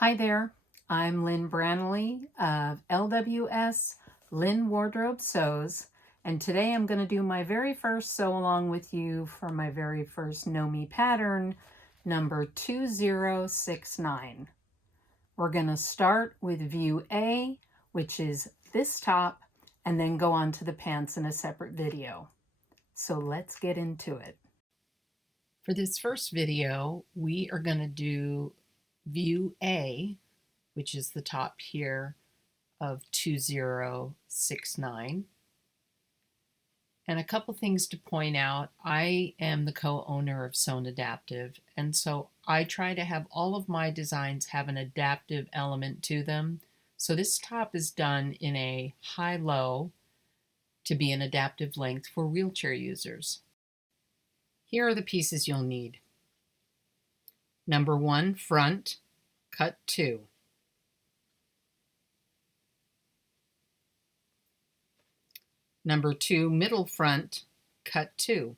Hi there, I'm Lynn Branley of LWS Lynn Wardrobe Sews, and today I'm going to do my very first sew along with you for my very first Know Me pattern, number 2069. We're going to start with view A, which is this top, and then go on to the pants in a separate video. So let's get into it. For this first video, we are going to do view A, which is the top here of 2069. And a couple things to point out. I am the co-owner of Sewn Adaptive, and so I try to have all of my designs have an adaptive element to them. So this top is done in a high-low to be an adaptive length for wheelchair users. Here are the pieces you'll need. Number 1, front, cut 2. Number 2, middle front, cut 2.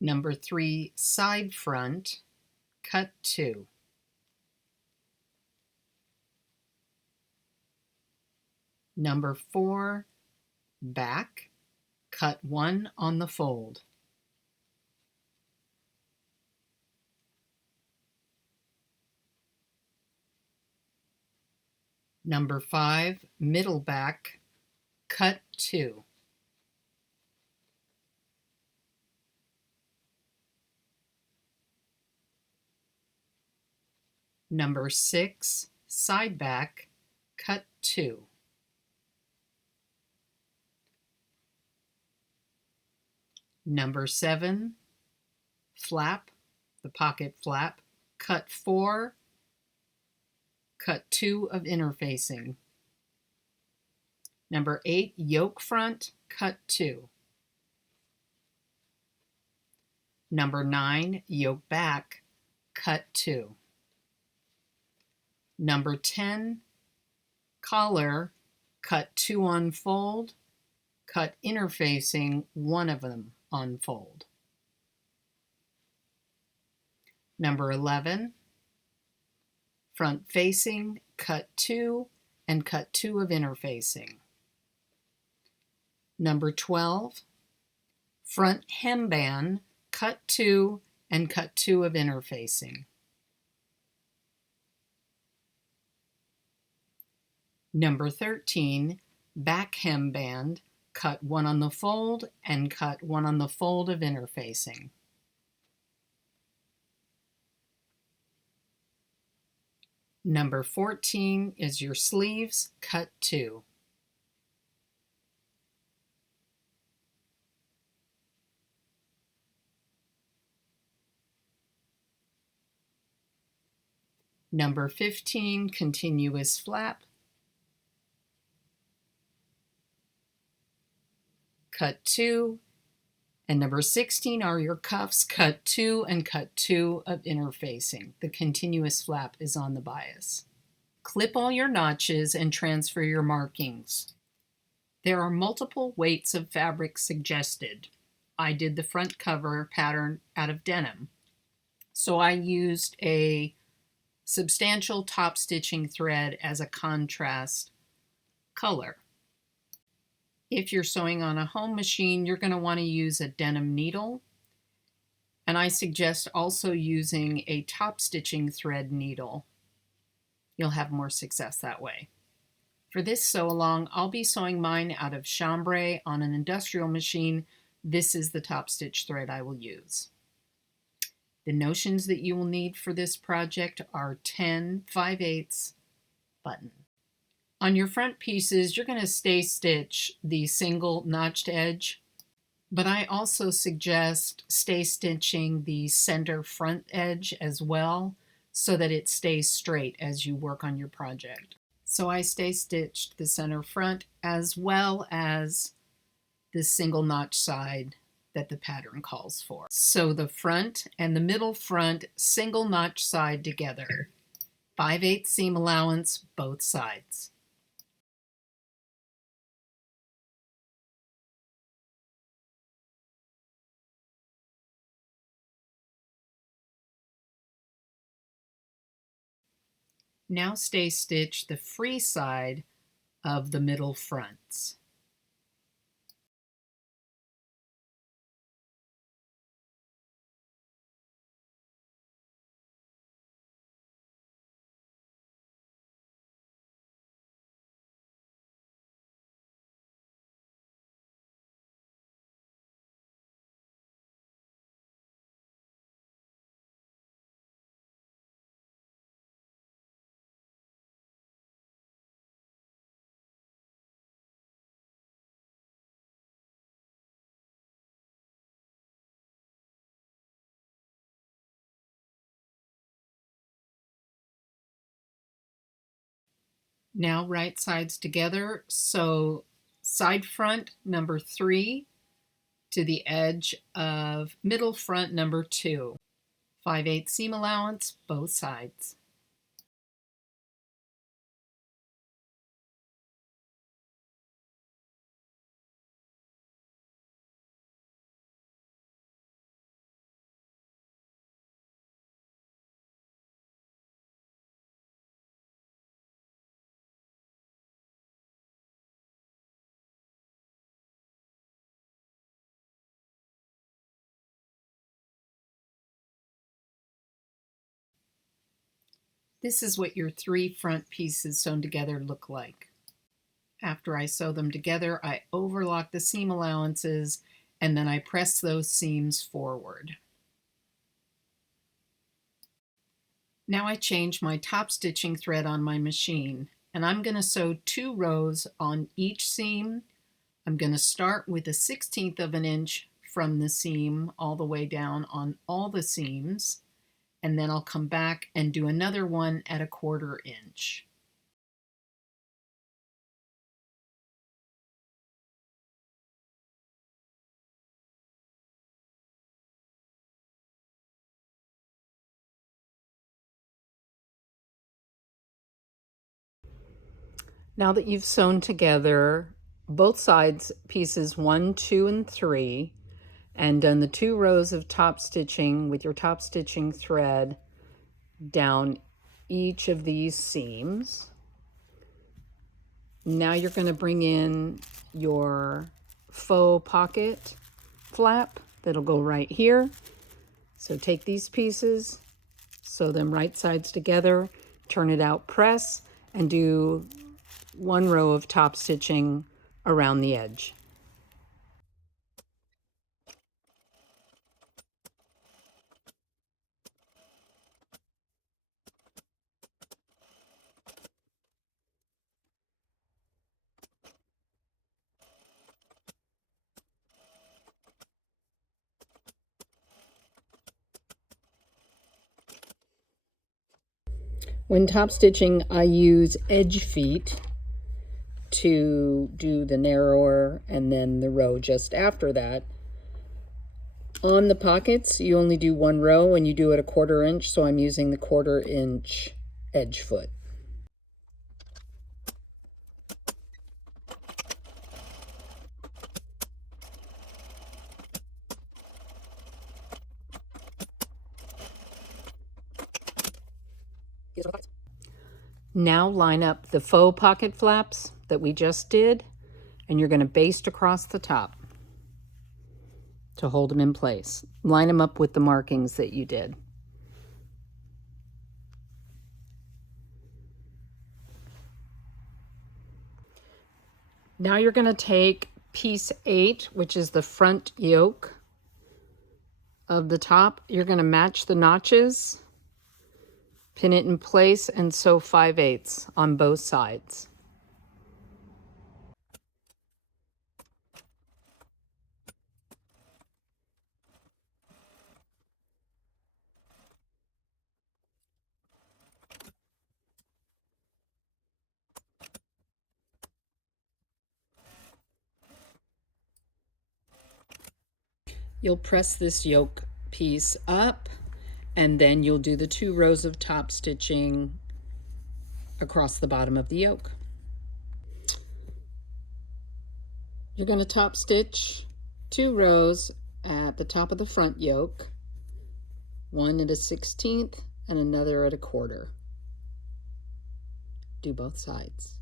Number 3, side front, cut 2. Number 4, back, cut 1 on the fold. Number 5, middle back, cut 2. Number 6, side back, cut 2. Number 7, flap, the pocket flap, cut 4, cut 2 of interfacing. Number 8, yoke front, cut 2. Number 9, yoke back, cut 2. Number 10, collar, cut 2 on fold, cut interfacing 1 of them on fold. Number 11, front facing, cut 2 and cut 2 of interfacing. Number 12, front hemband, cut 2 and cut 2 of interfacing. Number 13, back hemband, cut 1 on the fold and cut 1 on the fold of interfacing. Number 14 is your sleeves, cut 2. Number 15, continuous flap, cut 2. And number 16 are your cuffs, cut 2 and cut 2 of interfacing. The continuous flap is on the bias. Clip all your notches and transfer your markings. There are multiple weights of fabric suggested. I did the front cover pattern out of denim. So I used a substantial top stitching thread as a contrast color. If you're sewing on a home machine, you're going to want to use a denim needle. And I suggest also using a top stitching thread needle. You'll have more success that way. For this sew along, I'll be sewing mine out of chambray on an industrial machine. This is the top stitch thread I will use. The notions that you will need for this project are 10 5/8 button. On your front pieces, you're going to stay stitch the single notched edge, but I also suggest stay stitching the center front edge as well so that it stays straight as you work on your project. So I stay stitched the center front as well as the single notch side that the pattern calls for. So the front and the middle front single notch side together. 5/8 seam allowance both sides. Now stay stitch the free side of the middle fronts. Now right sides together, sew side front number 3 to the edge of middle front number 2. 5/8 seam allowance, both sides. This is what your 3 front pieces sewn together look like. After I sew them together, I overlock the seam allowances and then I press those seams forward. Now I change my top stitching thread on my machine, and I'm going to sew 2 rows on each seam. I'm going to start with a 1/16 of an inch from the seam all the way down on all the seams, and then I'll come back and do another one at a 1/4 inch. Now that you've sewn together both sides, pieces 1, 2, and 3, and done the 2 rows of top stitching with your top stitching thread down each of these seams, now you're going to bring in your faux pocket flap that'll go right here. So take these pieces, sew them right sides together, turn it out, press, and do 1 row of top stitching around the edge. When top stitching, I use edge feet to do the narrower and then the row just after that. On the pockets, you only do 1 row and you do it a 1/4 inch, so I'm using the 1/4 inch edge foot. Now line up the faux pocket flaps that we just did, and you're going to baste across the top to hold them in place. Line them up with the markings that you did. Now you're going to take piece 8, which is the front yoke of the top. You're going to match the notches, pin it in place, and sew 5/8 on both sides. You'll press this yoke piece up, and then you'll do the 2 rows of top stitching across the bottom of the yoke. You're going to top stitch 2 rows at the top of the front yoke, one at a 1/16 and another at a 1/4. Do both sides.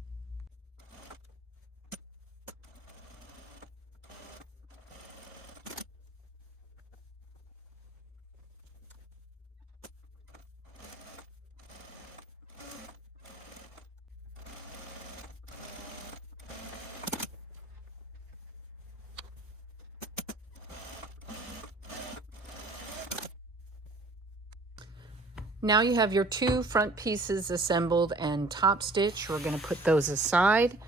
Now you have your two front pieces assembled and top stitch. We're going to put those aside.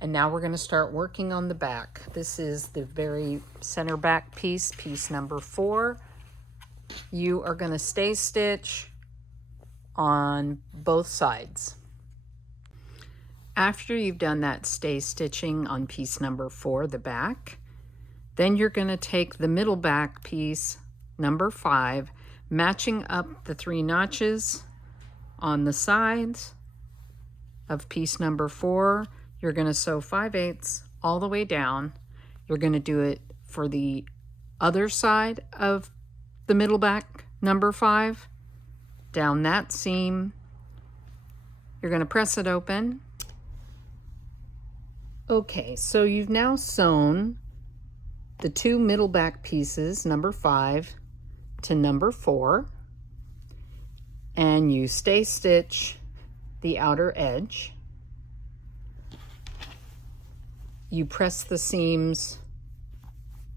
And now we're going to start working on the back. This is the very center back piece, piece number 4. You are going to stay stitch on both sides. After you've done that stay stitching on piece number 4, the back, then you're going to take the middle back piece, number 5, matching up the 3 notches on the sides of piece number 4. You're going to sew 5/8 all the way down. You're going to do it for the other side of the middle back, number 5, down that seam. You're going to press it open. Okay, so you've now sewn the 2 middle back pieces, number 5 to number 4, and you stay stitch the outer edge. You press the seams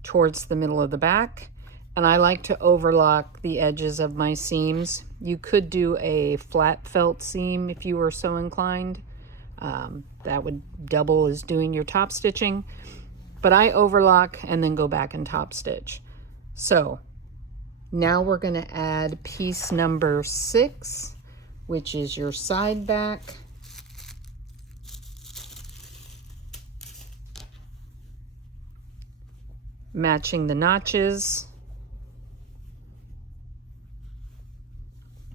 towards the middle of the back, and I like to overlock the edges of my seams. You could do a flat felt seam if you were so inclined. That would double as doing your top stitching, but I overlock and then go back and top stitch. So now we're going to add piece number 6, which is your side back. Matching the notches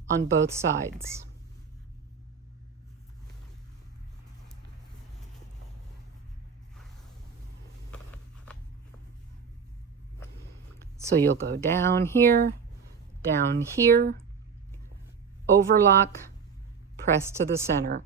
on both sides. So you'll go down here, overlock, press to the center.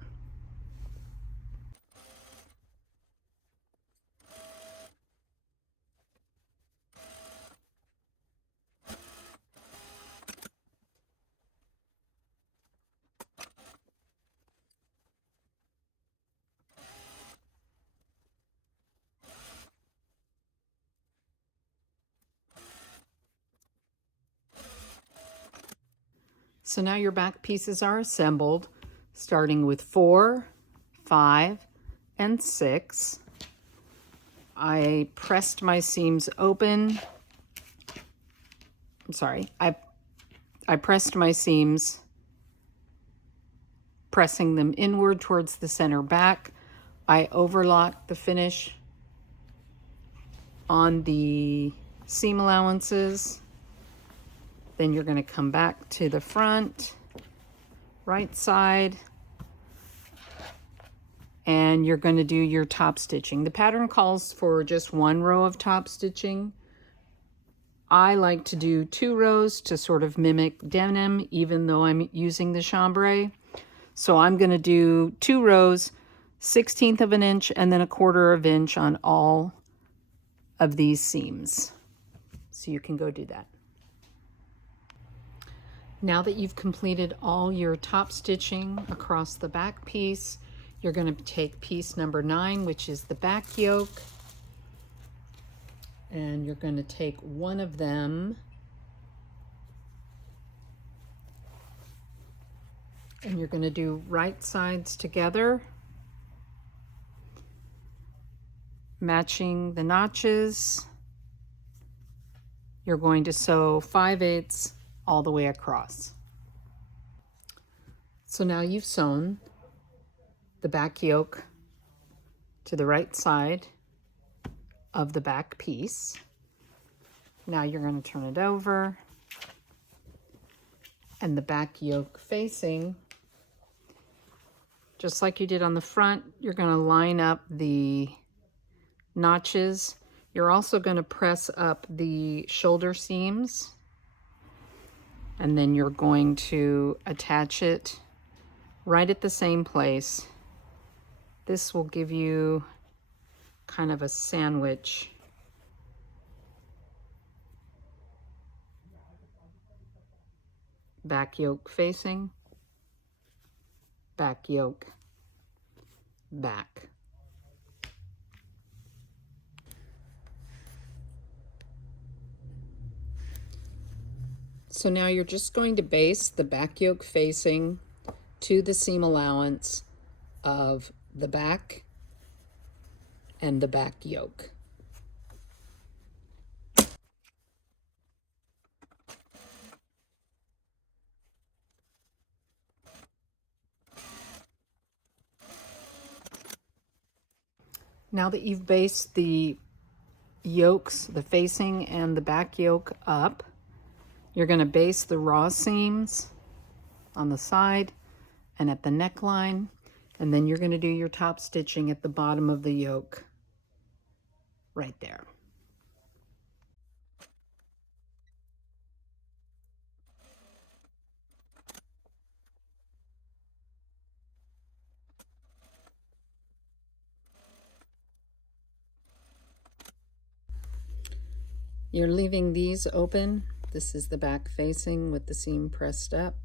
So now your back pieces are assembled, starting with 4, 5, and 6. I pressed my seams open. I'm sorry, I pressed my seams, pressing them inward towards the center back. I overlocked the finish on the seam allowances. Then you're going to come back to the front, right side, and you're going to do your top stitching. The pattern calls for just 1 row of top stitching. I like to do 2 rows to sort of mimic denim, even though I'm using the chambray. So I'm going to do 2 rows, 1/16 of an inch, and then 1/4 of an inch on all of these seams. So you can go do that. Now that you've completed all your top stitching across the back piece, you're going to take piece number 9, which is the back yoke, and you're going to take one of them and you're going to do right sides together, matching the notches. You're going to sew 5/8 all the way across. So now you've sewn the back yoke to the right side of the back piece. Now you're going to turn it over, and the back yoke facing, just like you did on the front, you're going to line up the notches. You're also going to press up the shoulder seams, and then you're going to attach it right at the same place This will give you kind of a sandwich. Back yoke facing, back yoke, back. So now you're just going to baste the back yoke facing to the seam allowance of the back and the back yoke. Now that you've basted the yokes, the facing and the back yoke up, you're going to baste the raw seams on the side and at the neckline, and then you're going to do your top stitching at the bottom of the yoke right there. You're leaving these open. This is the back facing with the seam pressed up.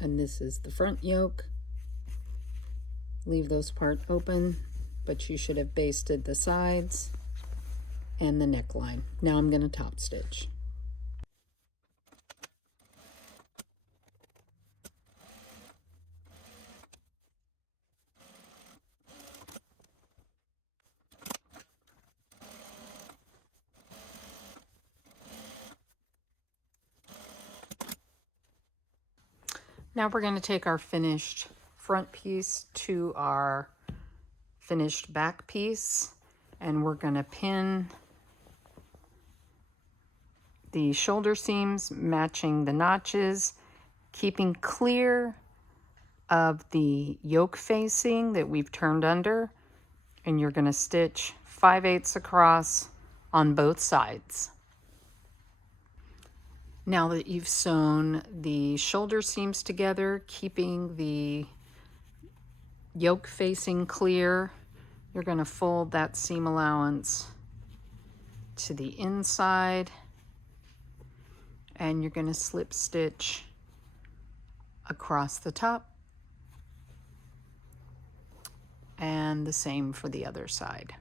And this is the front yoke. Leave those parts open, but you should have basted the sides and the neckline. Now I'm going to top stitch. Now we're going to take our finished front piece to our finished back piece, and we're going to pin the shoulder seams matching the notches, keeping clear of the yoke facing that we've turned under, and you're going to stitch 5/8 across on both sides. Now that you've sewn the shoulder seams together, keeping the yoke facing clear, you're going to fold that seam allowance to the inside, and you're going to slip stitch across the top, and the same for the other side.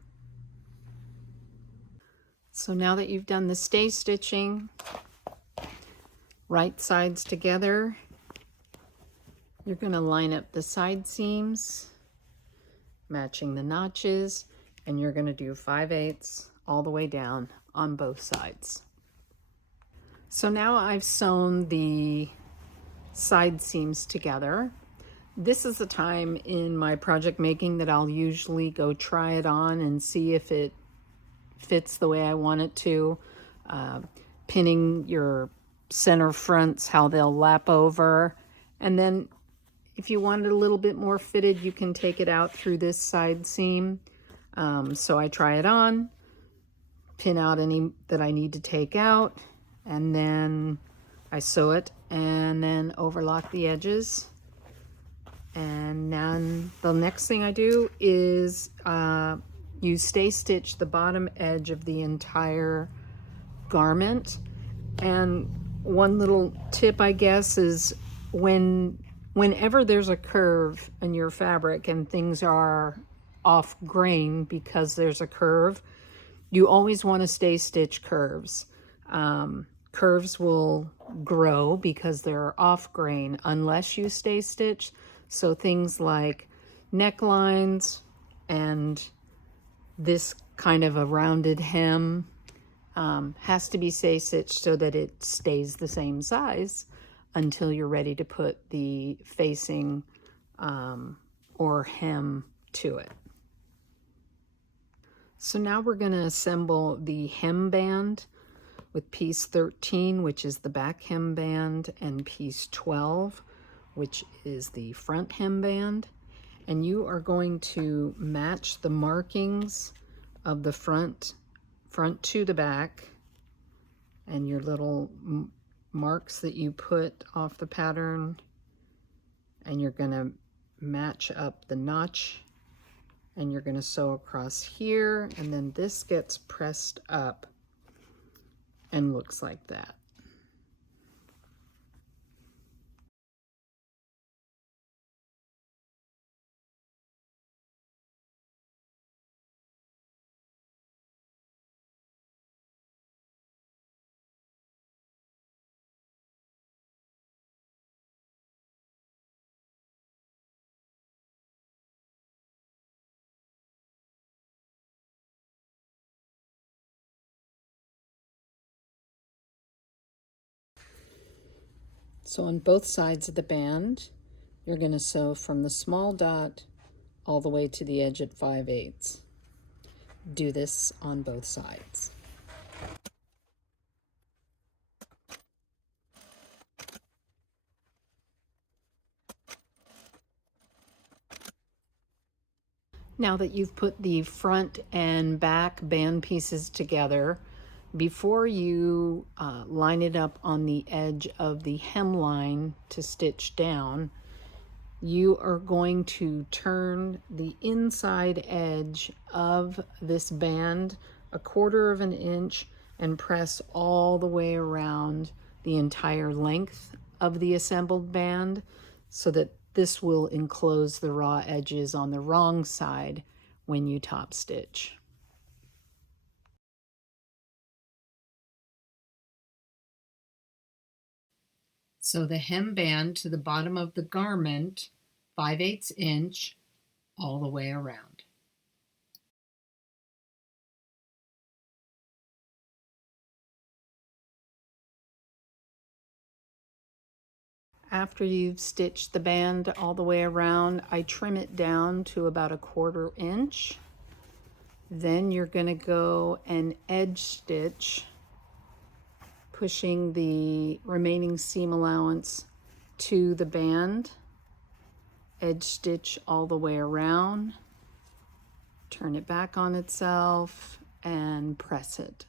So now that you've done the stay stitching, right sides together, you're going to line up the side seams matching the notches, and you're going to do 5/8 all the way down on both sides. So now I've sewn the side seams together. This is the time in my project making that I'll usually go try it on and see if it fits the way I want it to. Pinning your center fronts, how they'll lap over, and then if you want it a little bit more fitted, you can take it out through this side seam. So I try it on, pin out any that I need to take out, and then I sew it and then overlock the edges. And then the next thing I do is you stay stitch the bottom edge of the entire garment. And one little tip, I guess, is whenever there's a curve in your fabric and things are off grain because there's a curve, you always want to stay stitch curves. Curves will grow because they're off grain unless you stay stitch. So things like necklines and this kind of a rounded hem has to be stay stitched so that it stays the same size until you're ready to put the facing or hem to it. So now we're going to assemble the hem band with piece 13, which is the back hem band, and piece 12, which is the front hem band. And you are going to match the markings of the front to the back, and your little marks that you put off the pattern, and you're going to match up the notch, and you're going to sew across here, and then this gets pressed up and looks like that. So on both sides of the band, you're going to sew from the small dot all the way to the edge at 5/8. Do this on both sides. Now that you've put the front and back band pieces together, before you line it up on the edge of the hemline to stitch down, you are going to turn the inside edge of this band 1/4 of an inch and press all the way around the entire length of the assembled band so that this will enclose the raw edges on the wrong side when you top stitch. So the hem band to the bottom of the garment, 5/8 inch all the way around. After you've stitched the band all the way around, I trim it down to about 1/4 inch. Then you're going to go and edge stitch, pushing the remaining seam allowance to the band. Edge stitch all the way around, turn it back on itself, and press it.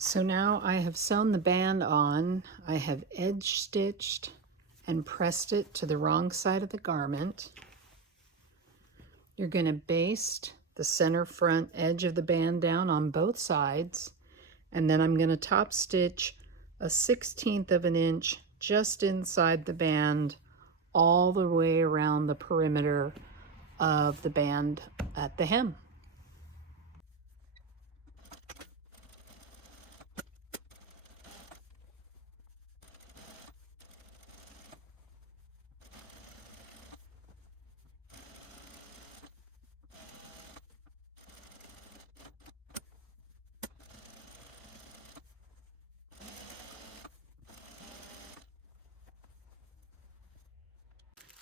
So now I have sewn the band on, I have edge stitched and pressed it to the wrong side of the garment. You're going to baste the center front edge of the band down on both sides, and then I'm going to top stitch 1/16 of an inch just inside the band all the way around the perimeter of the band at the hem.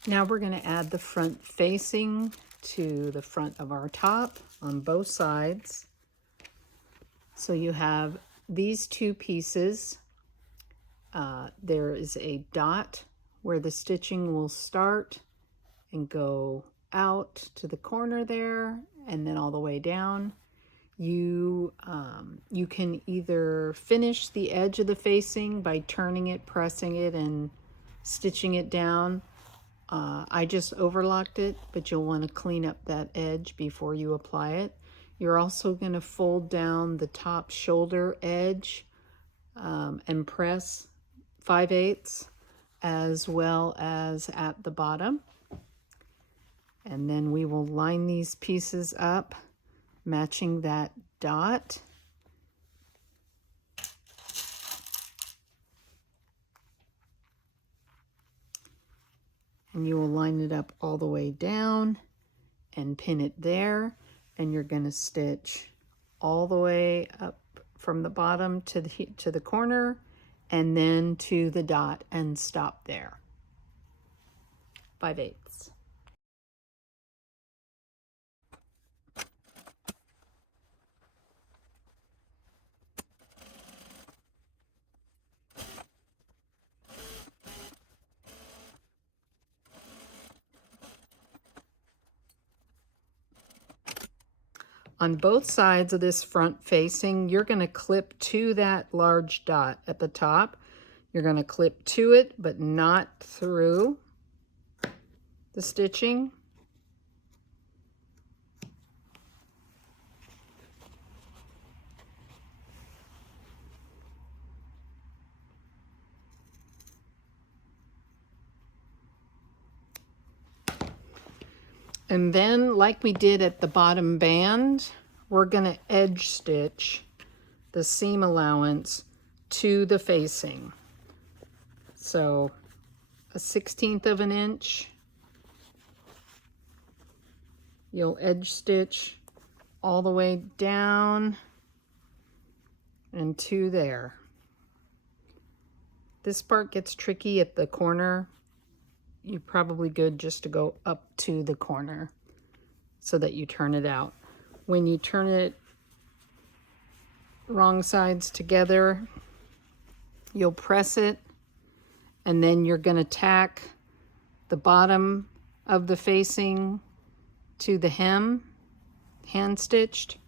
Now we're going to add the front facing to the front of our top on both sides. So you have these two pieces. There is a dot where the stitching will start and go out to the corner there and then all the way down. You can either finish the edge of the facing by turning it, pressing it, and stitching it down. I just overlocked it, but you'll want to clean up that edge before you apply it. You're also going to fold down the top shoulder edge and press 5/8 as well as at the bottom. And then we will line these pieces up, matching that dot. And you will line it up all the way down and pin it there. And you're going to stitch all the way up from the bottom to the corner and then to the dot and stop there. 5/8. on both sides of this front facing, you're going to clip to that large dot at the top. You're going to clip to it, but not through the stitching. And then, like we did at the bottom band, we're going to edge stitch the seam allowance to the facing. So a 1/16 of an inch, you'll edge stitch all the way down and to there. This part gets tricky at the corner. You're probably good just to go up to the corner so that you turn it out. When you turn it wrong sides together, you'll press it, and then you're going to tack the bottom of the facing to the hem, hand stitched,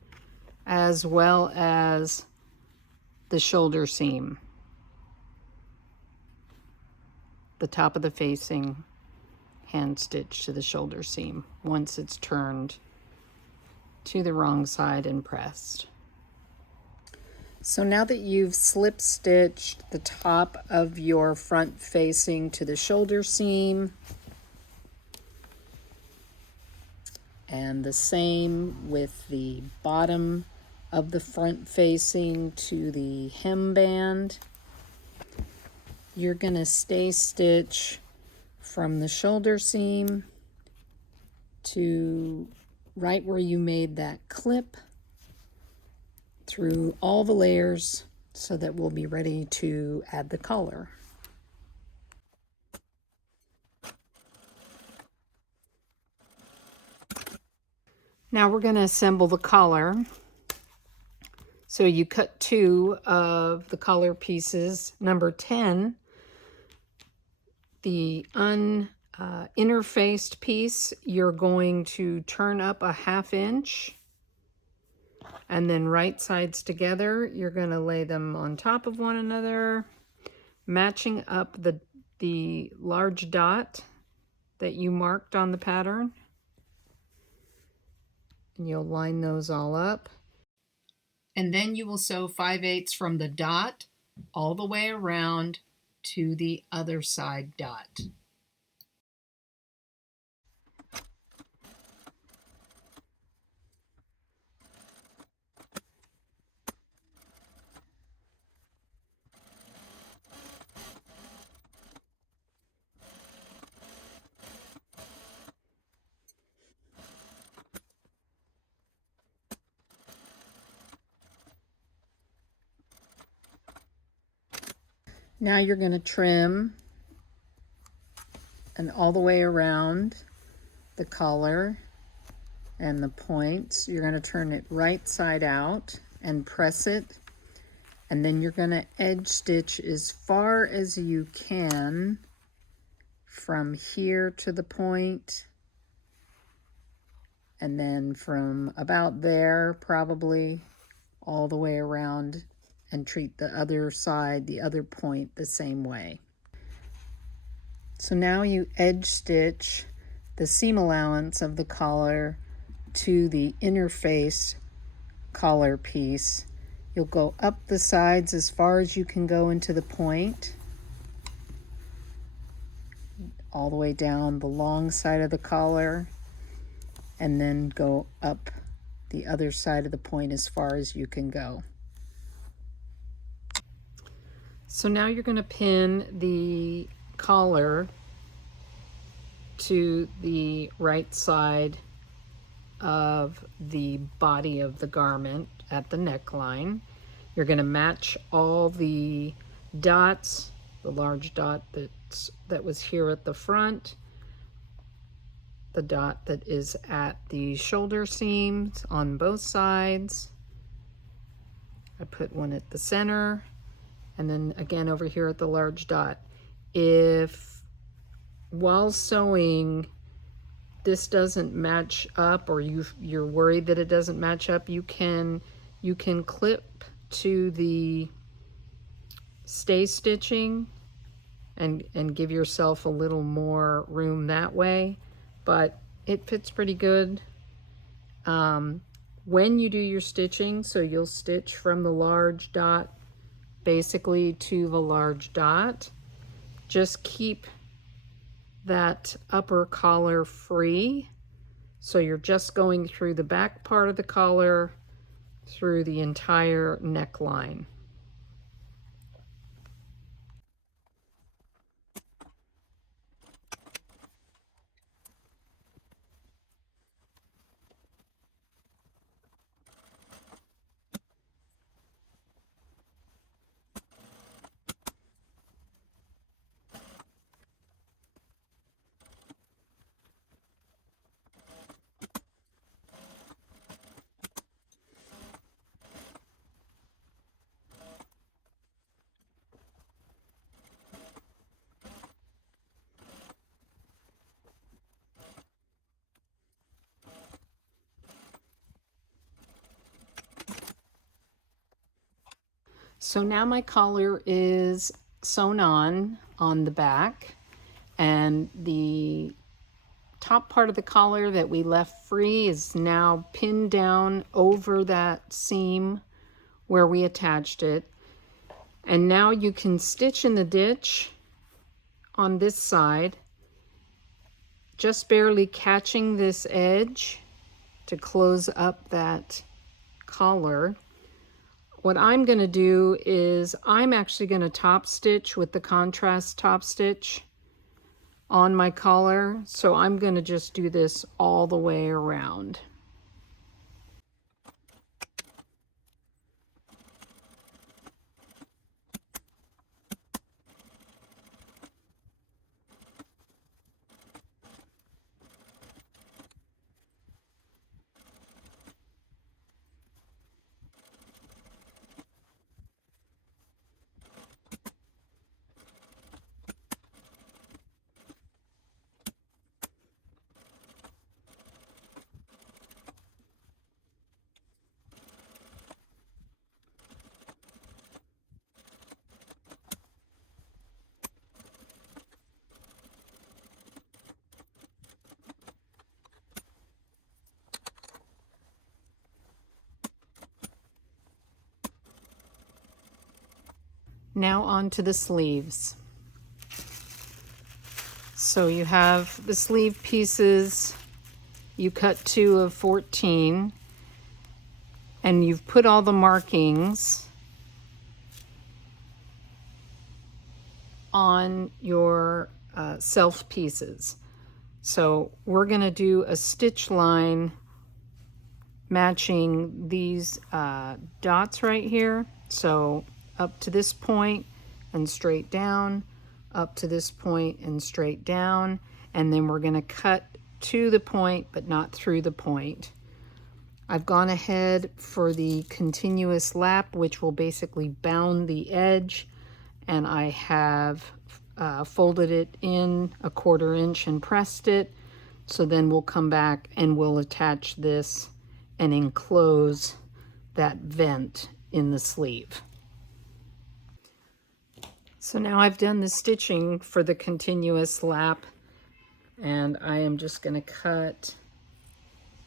as well as the shoulder seam. The top of the facing, hand stitched to the shoulder seam once it's turned to the wrong side and pressed. So now that you've slip stitched the top of your front facing to the shoulder seam, and the same with the bottom of the front facing to the hem band, you're going to stay stitch from the shoulder seam to right where you made that clip through all the layers so that we'll be ready to add the collar. Now we're going to assemble the collar. So you cut 2 of the collar pieces. Number 10, the interfaced piece, you're going to turn up a 1/2 inch, and then right sides together, you're going to lay them on top of one another, matching up the large dot that you marked on the pattern. And you'll line those all up. And then you will sew 5/8 from the dot all the way around to the other side dot. Now you're going to trim and all the way around the collar and the points. You're going to turn it right side out and press it, and then you're going to edge stitch as far as you can from here to the point, and then from about there probably all the way around, and treat the other side, the other point, the same way. So now you edge stitch the seam allowance of the collar to the interface collar piece. You'll go up the sides as far as you can go into the point, all the way down the long side of the collar, and then go up the other side of the point as far as you can go. So now you're going to pin the collar to the right side of the body of the garment at the neckline. You're going to match all the dots, the large dot that was here at the front, the dot that is at the shoulder seams on both sides. I put one at the center, and then again over here at the large dot. If while sewing this doesn't match up, or you're worried that it doesn't match up, you can clip to the stay stitching and give yourself a little more room that way, but it fits pretty good. When you do your stitching, so you'll stitch from the large dot basically to the large dot, just keep that upper collar free. So you're just going through the back part of the collar through the entire neckline. So now my collar is sewn on the back, and the top part of the collar that we left free is now pinned down over that seam where we attached it. And now you can stitch in the ditch on this side, just barely catching this edge to close up that collar. What I'm going to do is I'm actually going to top stitch with the contrast top stitch on my collar. So I'm going to just do this all the way around. Now on to the sleeves. So you have the sleeve pieces, you cut 2 of 14, and you've put all the markings on your self pieces. So we're going to do a stitch line matching these dots right here. So up to this point and straight down, up to this point and straight down, and then we're going to cut to the point but not through the point. I've gone ahead for the continuous lap, which will basically bound the edge, and I have folded it in a 1/4 inch and pressed it. So then we'll come back and we'll attach this and enclose that vent in the sleeve. So now I've done the stitching for the continuous lap, and I am just going to cut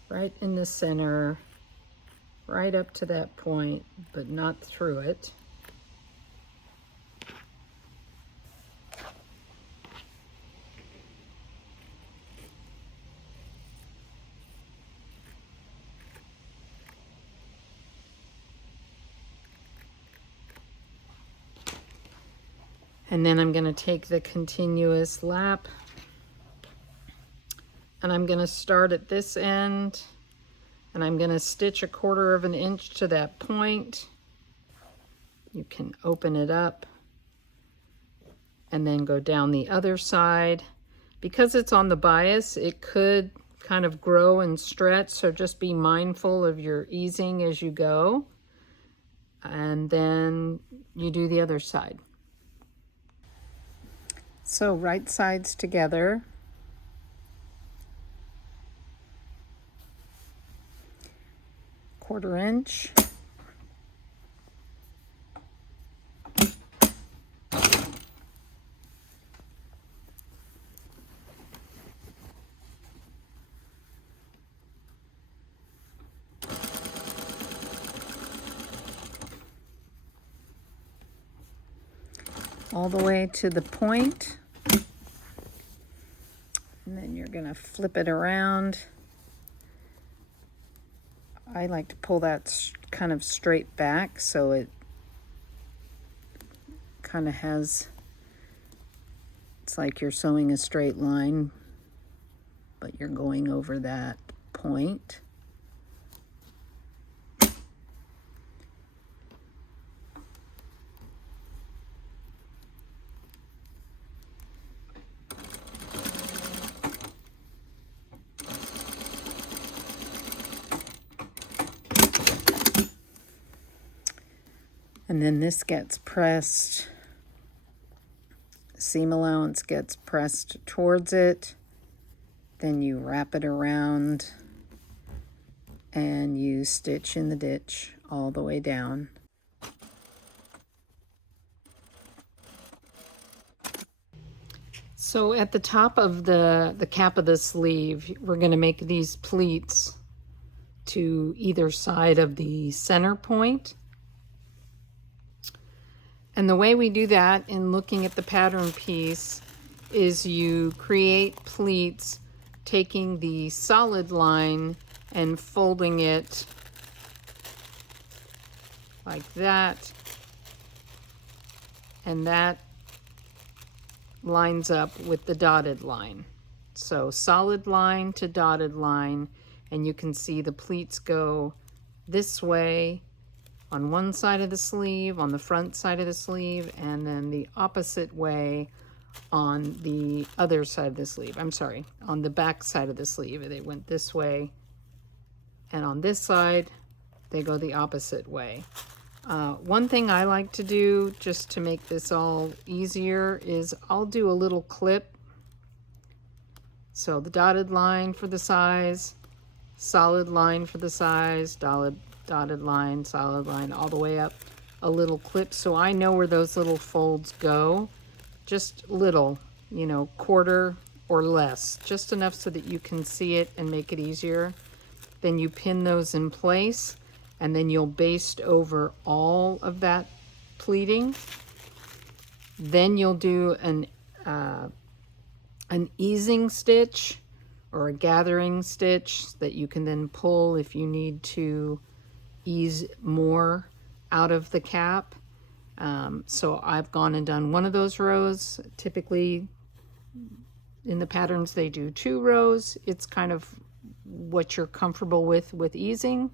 right in the center, right up to that point, but not through it. And then I'm going to take the continuous lap and I'm going to start at this end, and I'm going to stitch a 1/4 of an inch to that point. You can open it up and then go down the other side. Because it's on the bias, it could kind of grow and stretch, so just be mindful of your easing as you go. And then you do the other side. So right sides together, 1/4 inch. All the way to the point. And then you're going to flip it around. I like to pull that kind of straight back so it kind of has, it's like you're sewing a straight line, but you're going over that point. And then this gets pressed, seam allowance gets pressed towards it. Then you wrap it around and you stitch in the ditch all the way down. So at the top of the cap of the sleeve, we're going to make these pleats to either side of the center point. And the way we do that in looking at the pattern piece is you create pleats taking the solid line and folding it like that, and that lines up with the dotted line. So solid line to dotted line, and you can see the pleats go this way on one side of the sleeve, on the front side of the sleeve, and then the opposite way on the other side of the sleeve. I'm sorry, on the back side of the sleeve. They went this way, and on this side, they go the opposite way. One thing I like to do, just to make this all easier, is I'll do a little clip. So the dotted line for the size, solid line for the size, dotted line, solid line, all the way up, a little clip, so I know where those little folds go. Just little, you know, 1/4 or less, just enough so that you can see it and make it easier. Then you pin those in place, and then you'll baste over all of that pleating. Then you'll do an easing stitch or a gathering stitch that you can then pull if you need to ease more out of the cap. So I've gone and done one of those rows. Typically in the patterns they do 2 rows. It's kind of what you're comfortable with easing.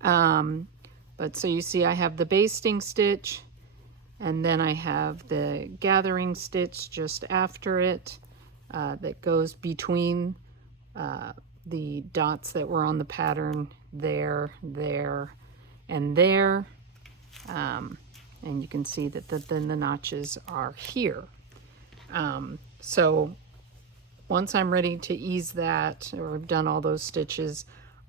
But so you see I have the basting stitch, and then I have the gathering stitch just after it that goes between the dots that were on the pattern there, and there. And you can see that then the notches are here. So once I'm ready to ease that, or I've done all those stitches,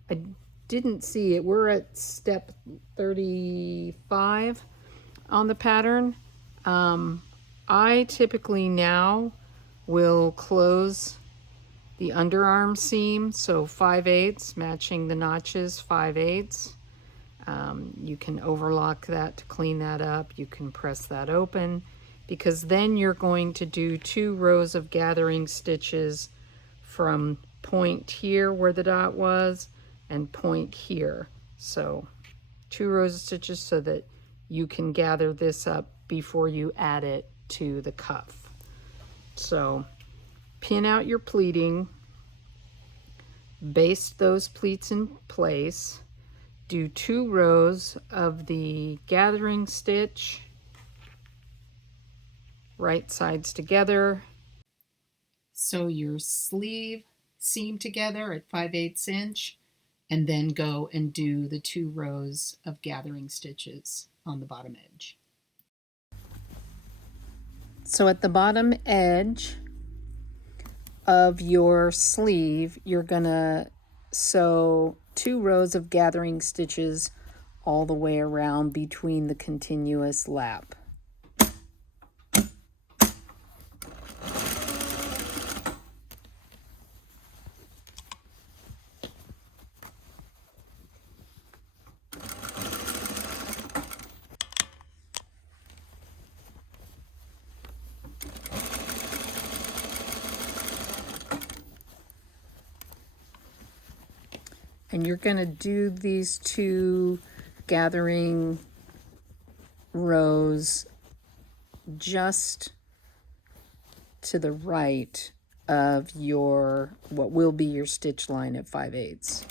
I didn't see it. We're at step 35 on the pattern. I typically now will close the underarm seam, so 5/8, matching the notches, 5/8. You can overlock that to clean that up. You can press that open, because then you're going to do 2 rows of gathering stitches from point here where the dot was and point here. So 2 rows of stitches so that you can gather this up before you add it to the cuff. So pin out your pleating, baste those pleats in place, do 2 rows of the gathering stitch, right sides together. Sew your sleeve seam together at 5/8 inch, and then go and do the 2 rows of gathering stitches on the bottom edge. So at the bottom edge of your sleeve, you're gonna sew 2 rows of gathering stitches all the way around between the continuous lap. And you're going to do these 2 gathering rows just to the right of your, what will be your stitch line at 5/8.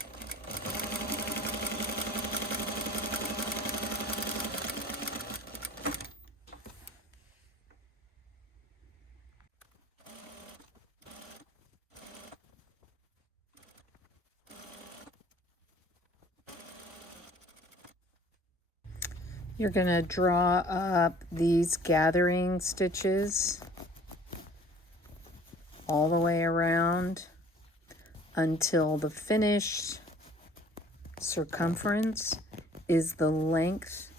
You're going to draw up these gathering stitches all the way around until the finished circumference is the length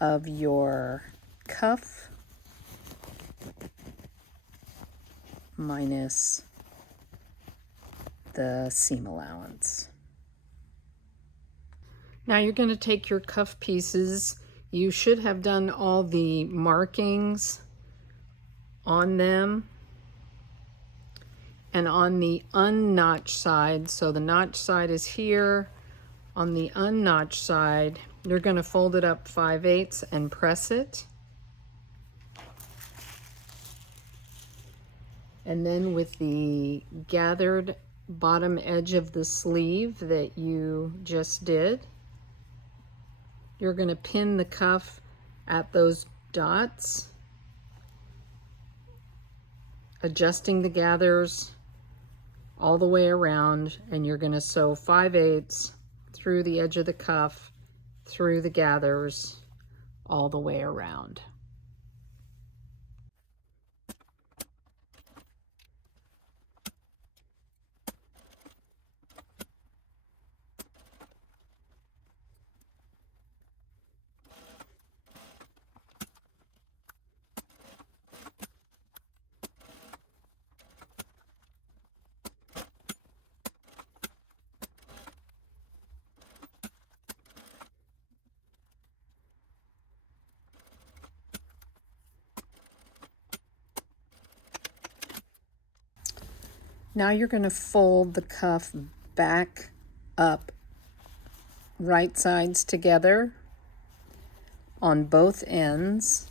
of your cuff minus the seam allowance. Now you're going to take your cuff pieces. You should have done all the markings on them. And on the unnotched side, so the notched side is here, on the unnotched side, you're going to fold it up 5/8 and press it. And then with the gathered bottom edge of the sleeve that you just did, you're going to pin the cuff at those dots, adjusting the gathers all the way around, and you're going to sew 5/8 through the edge of the cuff, through the gathers, all the way around. Now you're going to fold the cuff back up, right sides together on both ends.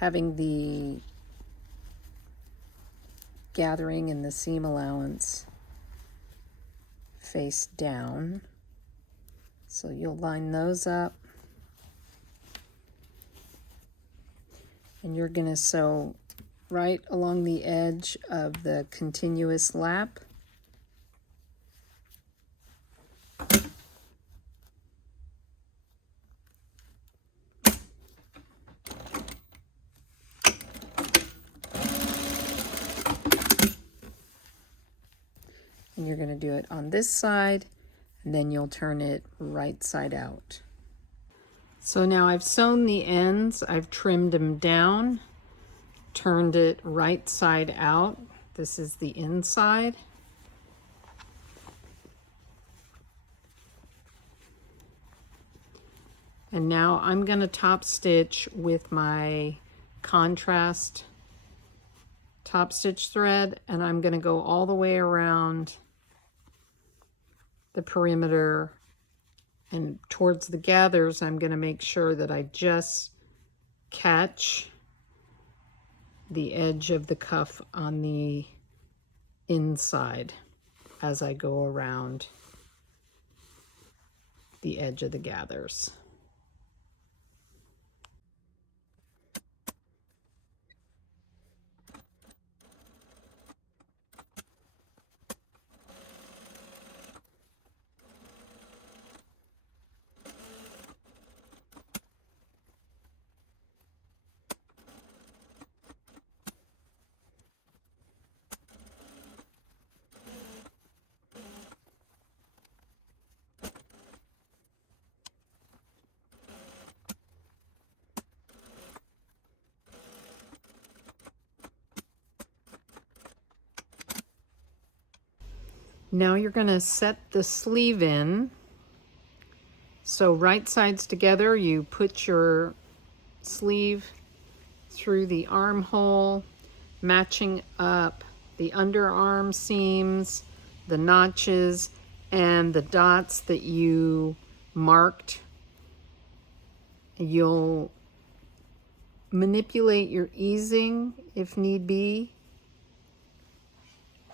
Having the gathering and the seam allowance face down. So you'll line those up. And you're going to sew right along the edge of the continuous lap. And you're going to do it on this side, and then you'll turn it right side out. So now I've sewn the ends, I've trimmed them down, turned it right side out. This is the inside. And now I'm going to top stitch with my contrast top stitch thread, and I'm going to go all the way around the perimeter, and towards the gathers I'm going to make sure that I just catch the edge of the cuff on the inside as I go around the edge of the gathers. Now you're going to set the sleeve in. So right sides together, you put your sleeve through the armhole, matching up the underarm seams, the notches, and the dots that you marked. You'll manipulate your easing if need be,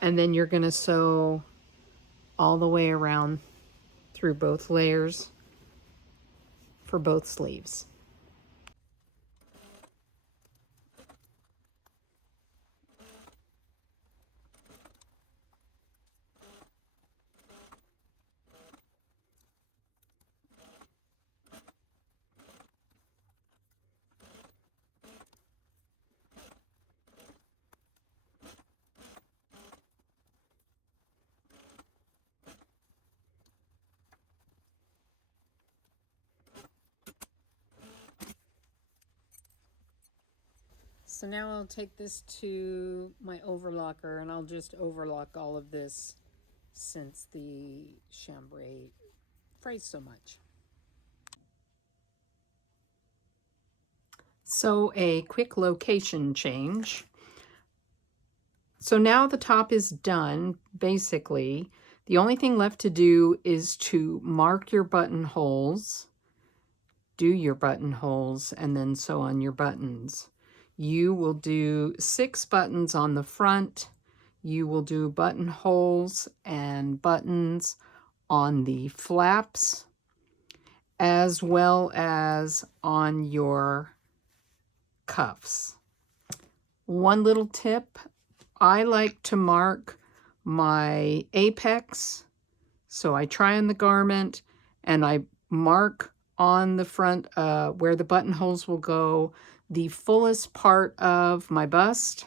and then you're going to sew all the way around through both layers for both sleeves. So now I'll take this to my overlocker and I'll just overlock all of this since the chambray frays so much. So a quick location change. So now the top is done, basically. The only thing left to do is to mark your buttonholes, do your buttonholes, and then sew on your buttons. You will do 6 buttons on the front. You will do buttonholes and buttons on the flaps, as well as on your cuffs. One little tip, I like to mark my apex. So I try on the garment and I mark on the front where the buttonholes will go, the fullest part of my bust,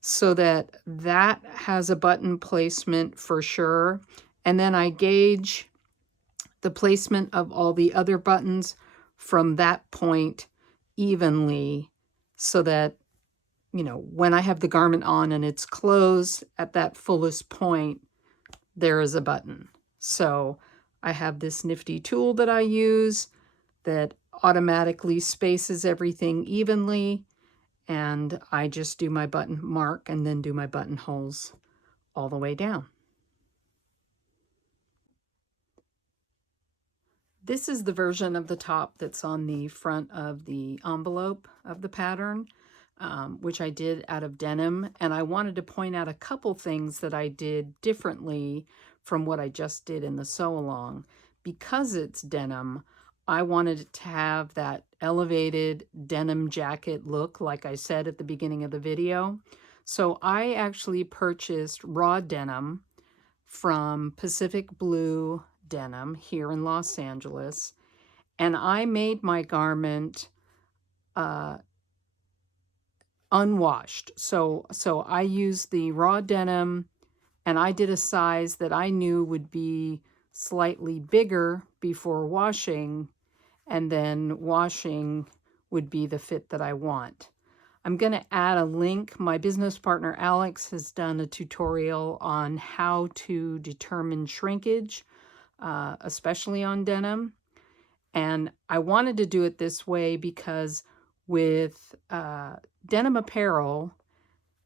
so that that has a button placement for sure. And then I gauge the placement of all the other buttons from that point evenly, so that, you know, when I have the garment on and it's closed at that fullest point, there is a button. So I have this nifty tool that I use that automatically spaces everything evenly, and I just do my button mark and then do my buttonholes all the way down. This is the version of the top that's on the front of the envelope of the pattern, which I did out of denim. And I wanted to point out a couple things that I did differently from what I just did in the sew along. Because it's denim, I wanted it to have that elevated denim jacket look, like I said at the beginning of the video. So I actually purchased raw denim from Pacific Blue Denim here in Los Angeles, and I made my garment unwashed. So I used the raw denim, and I did a size that I knew would be slightly bigger before washing, and then washing would be the fit that I want. I'm going to add a link. My business partner Alex has done a tutorial on how to determine shrinkage, especially on denim. And I wanted to do it this way because with denim apparel,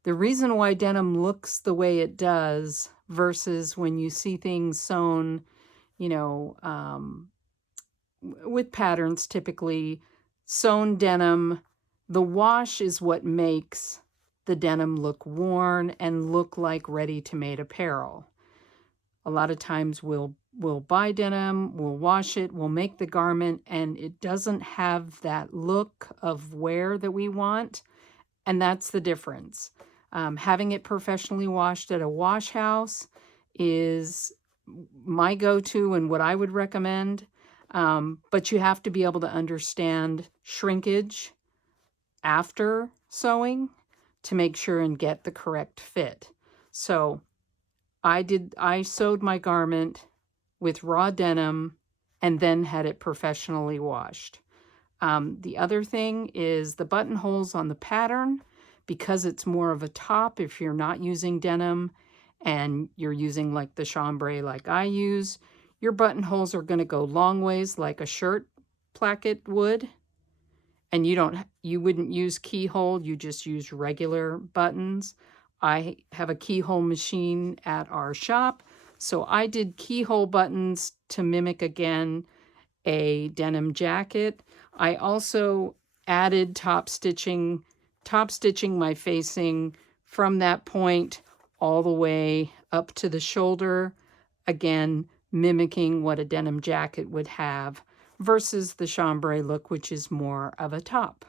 the reason why denim looks the way it does versus when you see things sewn, you know, with patterns, typically sewn denim, the wash is what makes the denim look worn and look like ready-to-made apparel. A lot of times we'll buy denim, we'll wash it, we'll make the garment, and it doesn't have that look of wear that we want, and that's the difference. Having it professionally washed at a wash house is my go-to and what I would recommend, but you have to be able to understand shrinkage after sewing to make sure and get the correct fit. So I sewed my garment with raw denim and then had it professionally washed. The other thing is the buttonholes on the pattern, because it's more of a top if you're not using denim, and you're using like the chambray like I use, your buttonholes are going to go long ways like a shirt placket would. And you wouldn't use keyhole, you just use regular buttons. I have a keyhole machine at our shop, so I did keyhole buttons to mimic again a denim jacket. I also added top stitching my facing from that point all the way up to the shoulder, again mimicking what a denim jacket would have versus the chambray look, which is more of a top.